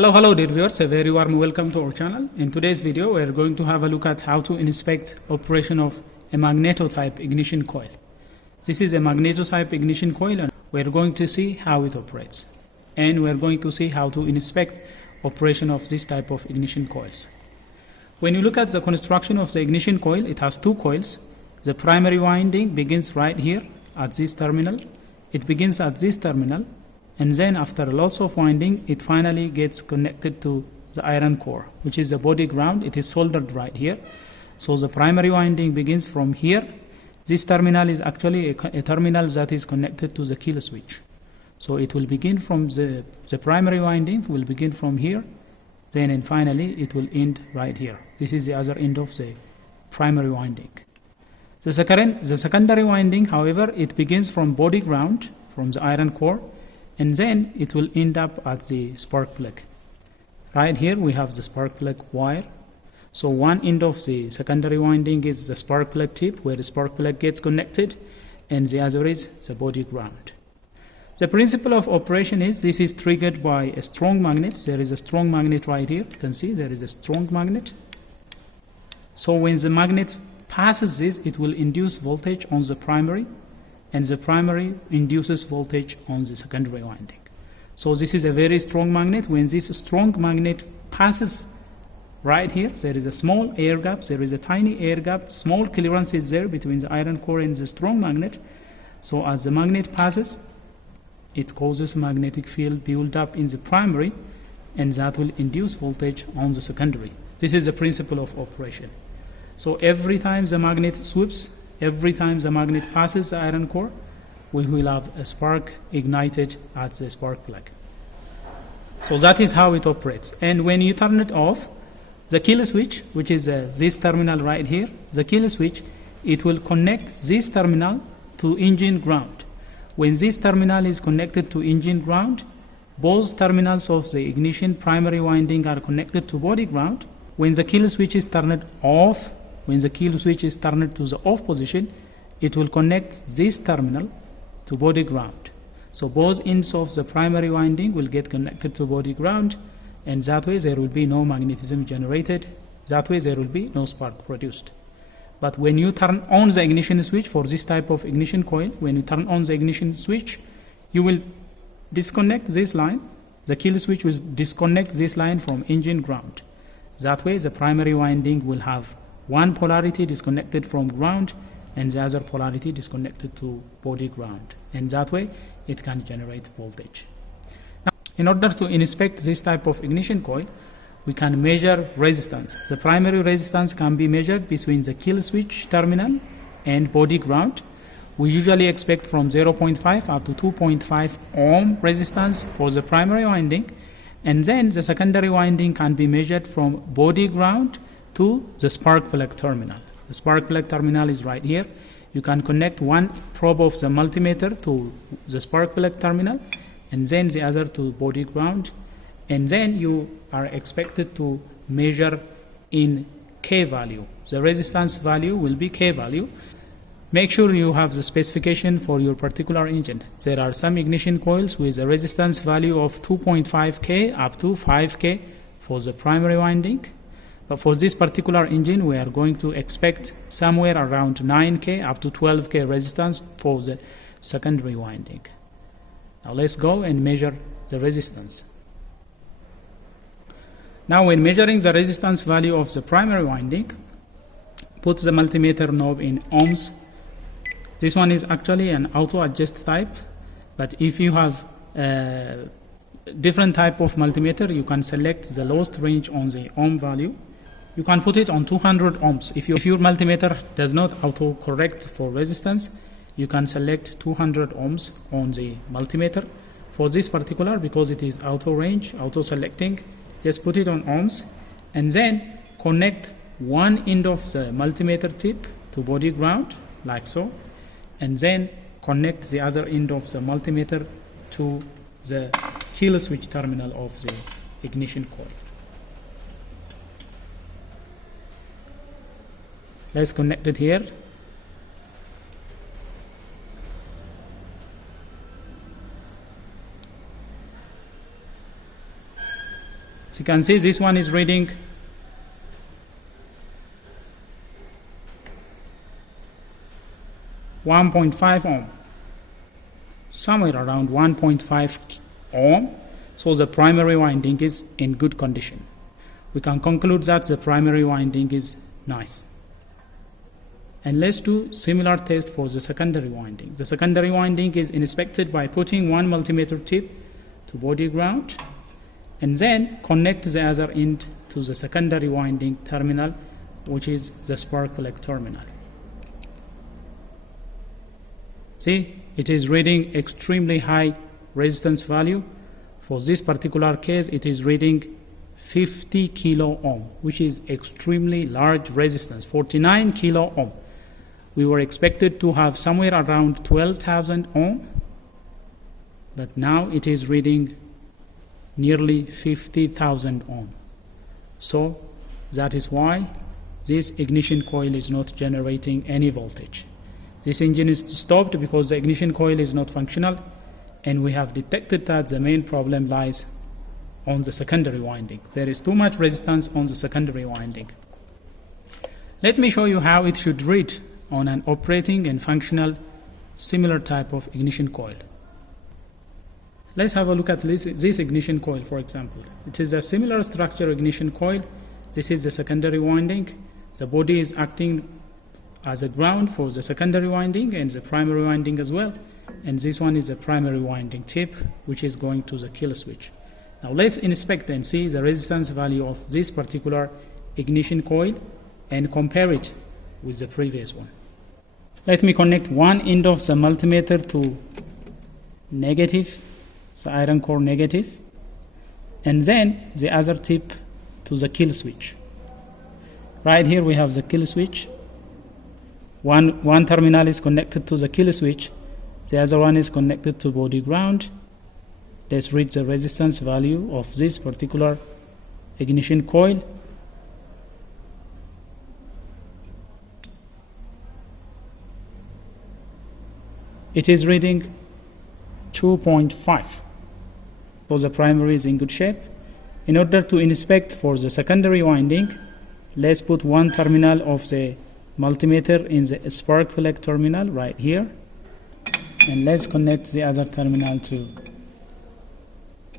Hello dear viewers, a very warm welcome to our channel. In today's video we are going to have a look at how to inspect operation of a magneto type ignition coil. This is a magneto type ignition coil and we are going to see how it operates. And we are going to see how to inspect operation of this type of ignition coils. When you look at the construction of the ignition coil, it has two coils. The primary winding begins right here at this terminal. It begins at this terminal. And then after lots of winding, it finally gets connected to the iron core, which is the body ground. It is soldered right here. So the primary winding begins from here. This terminal is actually a terminal that is connected to the kill switch. So it will begin from the primary winding, will begin from here, then and finally it will end right here. This is the other end of the primary winding. The secondary winding, however, it begins from body ground, from the iron core, and then it will end up at the spark plug. Right here we have the spark plug wire. So one end of the secondary winding is the spark plug tip where the spark plug gets connected, and the other is the body ground. The principle of operation is this is triggered by a strong magnet. There is a strong magnet right here. You can see there is a strong magnet. So when the magnet passes this, it will induce voltage on the primary, and the primary induces voltage on the secondary winding. So this is a very strong magnet. When this strong magnet passes right here, there is a small air gap, there is a tiny air gap, small clearance is there between the iron core and the strong magnet. So as the magnet passes, it causes magnetic field build up in the primary, and that will induce voltage on the secondary. This is the principle of operation. So every time the magnet sweeps, every time the magnet passes the iron core, we will have a spark ignited at the spark plug. So that is how it operates. And when you turn it off, the kill switch, which is this terminal right here, the kill switch, it will connect this terminal to engine ground. When this terminal is connected to engine ground, both terminals of the ignition primary winding are connected to body ground. When the kill switch is turned off, when the kill switch is turned to the off position, it will connect this terminal to body ground. So both ends of the primary winding will get connected to body ground, and that way there will be no magnetism generated. That way there will be no spark produced. But when you turn on the ignition switch for this type of ignition coil, when you turn on the ignition switch, you will disconnect this line. The kill switch will disconnect this line from engine ground. That way the primary winding will have one polarity disconnected from ground and the other polarity disconnected to body ground. And that way it can generate voltage. Now, in order to inspect this type of ignition coil, we can measure resistance. The primary resistance can be measured between the kill switch terminal and body ground. We usually expect from 0.5 up to 2.5 ohm resistance for the primary winding, and then the secondary winding can be measured from body ground to the spark plug terminal. The spark plug terminal is right here. You can connect one probe of the multimeter to the spark plug terminal and then the other to body ground, and then you are expected to measure in K value. The resistance value will be K value. Make sure you have the specification for your particular engine. There are some ignition coils with a resistance value of 2.5K up to 5K for the primary winding. But for this particular engine, we are going to expect somewhere around 9K up to 12K resistance for the secondary winding. Now let's go and measure the resistance. Now when measuring the resistance value of the primary winding, put the multimeter knob in ohms. This one is actually an auto adjust type, but if you have different type of multimeter, you can select the lowest range on the ohm value. You can put it on 200 ohms. If your multimeter does not auto correct for resistance, you can select 200 ohms on the multimeter. For this particular, because it is auto range, auto selecting, just put it on ohms and then connect one end of the multimeter tip to body ground like so, and then connect the other end of the multimeter to the kill switch terminal of the ignition coil. Let's connect it here. So you can see this one is reading 1.5 ohm, somewhere around 1.5 ohm. So the primary winding is in good condition. We can conclude that the primary winding is nice. And let's do similar test for the secondary winding. The secondary winding is inspected by putting one multimeter tip to body ground and then connect the other end to the secondary winding terminal, which is the spark plug terminal. See, it is reading extremely high resistance value. For this particular case, it is reading 50 kilo ohm, which is extremely large resistance, 49 kilo ohm. We were expected to have somewhere around 12,000 ohm, but now it is reading nearly 50,000 ohm. So that is why this ignition coil is not generating any voltage. This engine is stopped because the ignition coil is not functional, and we have detected that the main problem lies on the secondary winding. There is too much resistance on the secondary winding. Let me show you how it should read on an operating and functional similar type of ignition coil. Let's have a look at this ignition coil, for example. It is a similar structure ignition coil. This is the secondary winding. The body is acting as a ground for the secondary winding and the primary winding as well. And this one is a primary winding tip, which is going to the kill switch. Now let's inspect and see the resistance value of this particular ignition coil and compare it with the previous one. Let me connect one end of the multimeter to negative, the iron core negative, and then the other tip to the kill switch. Right here we have the kill switch. One terminal is connected to the kill switch, the other one is connected to body ground. Let's read the resistance value of this particular ignition coil. It is reading 2.5. So the primary is in good shape. In order to inspect for the secondary winding, let's put one terminal of the multimeter in the spark plug terminal right here, and let's connect the other terminal to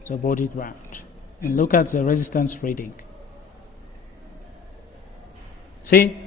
the body ground and look at the resistance reading. See,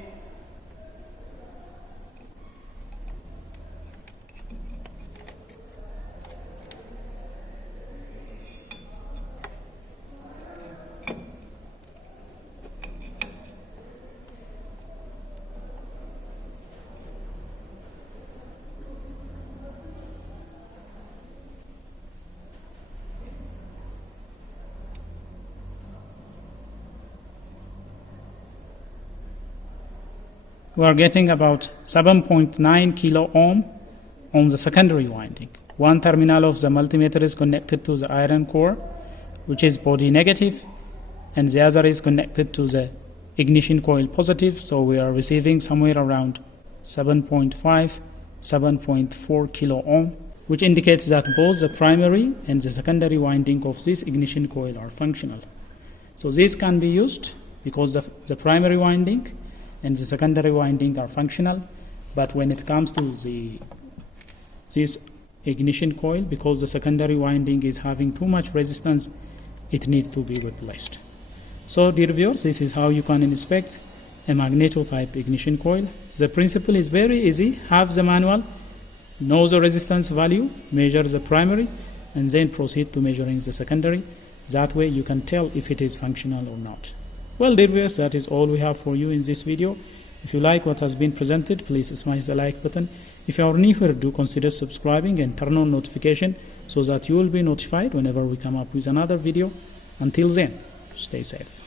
we are getting about 7.9 kilo ohm on the secondary winding. One terminal of the multimeter is connected to the iron core, which is body negative, and the other is connected to the ignition coil positive, so we are receiving somewhere around 7.5, 7.4 kilo ohm, which indicates that both the primary and the secondary winding of this ignition coil are functional. So this can be used because the primary winding and the secondary winding are functional, but when it comes to this ignition coil, because the secondary winding is having too much resistance, it needs to be replaced. So dear viewers, this is how you can inspect a magneto type ignition coil. The principle is very easy. Have the manual, know the resistance value, measure the primary, and then proceed to measuring the secondary. That way you can tell if it is functional or not. Well, dear viewers, that is all we have for you in this video. If you like what has been presented, please smash the like button. If you are new here, do consider subscribing and turn on notification so that you will be notified whenever we come up with another video. Until then, stay safe.